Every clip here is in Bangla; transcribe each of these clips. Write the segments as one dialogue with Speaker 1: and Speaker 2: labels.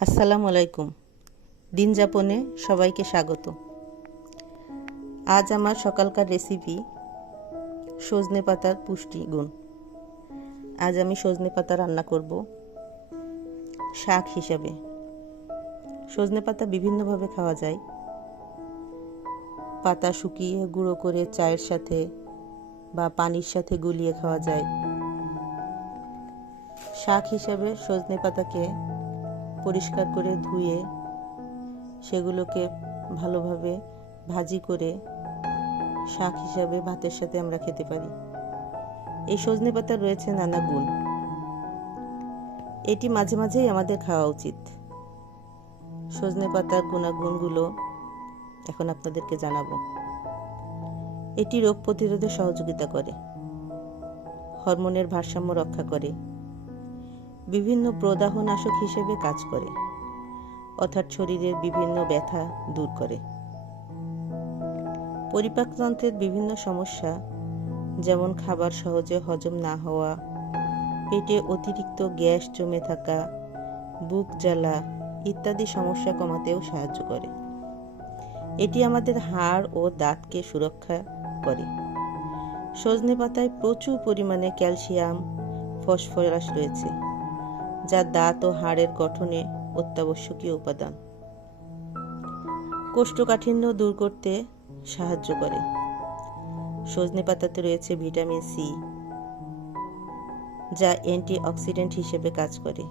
Speaker 1: আসসালামু আলাইকুম। দিন যাপনে সবাইকে স্বাগত। আজ আমার সকালকার রেসিপি সজনে পাতার পুষ্টিগুণ আজ আমি সজনে পাতা রান্না করব শাক হিসাবে। সজনে পাতা বিভিন্নভাবে খাওয়া যায়। পাতা শুকিয়ে গুঁড়ো করে চায়ের সাথে বা পানির সাথে গুলিয়ে খাওয়া যায়। শাক হিসাবে সজনে পাতাকে পরিষ্কার করে ধুয়ে সেগুলোকে ভালোভাবে ভাজি করে শাক হিসাবে ভাতের সাথে আমরা খেতে পারি। এই সজনে পাতার রয়েছে নানা গুণ। এটি মাঝে মাঝেই আমাদের খাওয়া উচিত। সজনে পাতার গুণাগুণগুলো এখন আপনাদেরকে জানাব। এটি রোগ প্রতিরোধে সহযোগিতা করে, হরমোনের ভারসাম্য রক্ষা করে বিভিন্ন প্রদাহনাশক হিসেবে কাজ করে, অর্থাৎ শরীরের বিভিন্ন ব্যথা দূর করে। পরিপাকতন্ত্রের বিভিন্ন সমস্যা, যেমন খাবার সহজে হজম না হওয়া, পেটে অতিরিক্ত গ্যাস জমে থাকা, বুক জ্বালা ইত্যাদি সমস্যা কমাতেও সাহায্য করে। এটি আমাদের হাড় ও দাঁতকে সুরক্ষা করে। সজনে পাতায় প্রচুর পরিমাণে ক্যালসিয়াম, ফসফরাস রয়েছে। যা দাঁত ও হাড়ের গঠনে অত্যাবশ্যকীয় উপাদান। কোষ্ঠকাঠিন্য দূর করতে সাহায্য করে। সজনে পাতাতে রয়েছে ভিটামিন সি, যা অ্যান্টি অক্সিডেন্ট হিসেবে কাজ করে।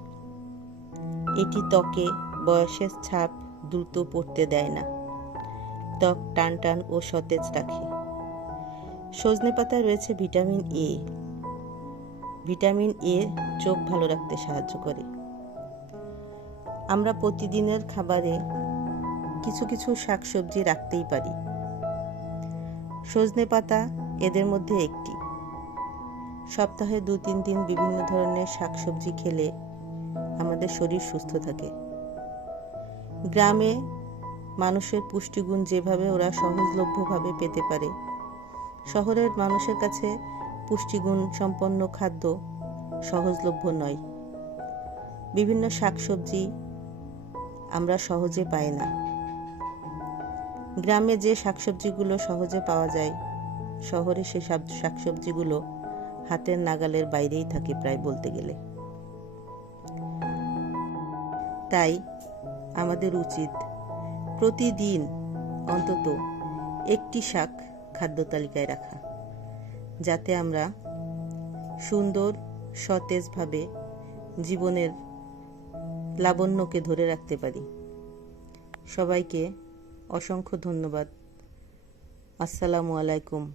Speaker 1: এটি ত্বকে বয়সের ছাপ দ্রুত পড়তে দেয় না। ত্বক টান টান ও সতেজ রাখে। সজনে পাতায় রয়েছে ভিটামিন এ ভিটামিন এ চোখ ভালো রাখতে সাহায্য করে। আমরা প্রতিদিনের খাবারে কিছু কিছু শাকসবজি রাখতেই পারি। সজনে পাতা এদের মধ্যে একটি। সপ্তাহে দু তিন দিন বিভিন্ন ধরনের শাকসবজি খেলে আমাদের শরীর সুস্থ থাকে। গ্রামে মানুষের পুষ্টিগুণ যেভাবে ওরা সহজলভ্যভাবে পেতে পারে, শহরের মানুষের কাছে পুষ্টিগুণ সম্পন্ন খাদ্য সহজলভ্য নয়। বিভিন্ন শাকসবজি আমরা সহজে পাই না। গ্রামে যে শাকসবজিগুলো সহজে পাওয়া যায়, শহরে সে শাকসবজিগুলো হাতের নাগালের বাইরেই থাকে প্রায় বলতে গেলে। তাই আমাদের উচিত প্রতিদিন অন্তত একটি শাক খাদ্য তালিকায় রাখা। যাতে আমরা সুন্দর সতেজভাবে জীবনের লাবণ্যকে ধরে রাখতে পারি। সবাইকে অসংখ্য ধন্যবাদ। আসসালামু আলাইকুম।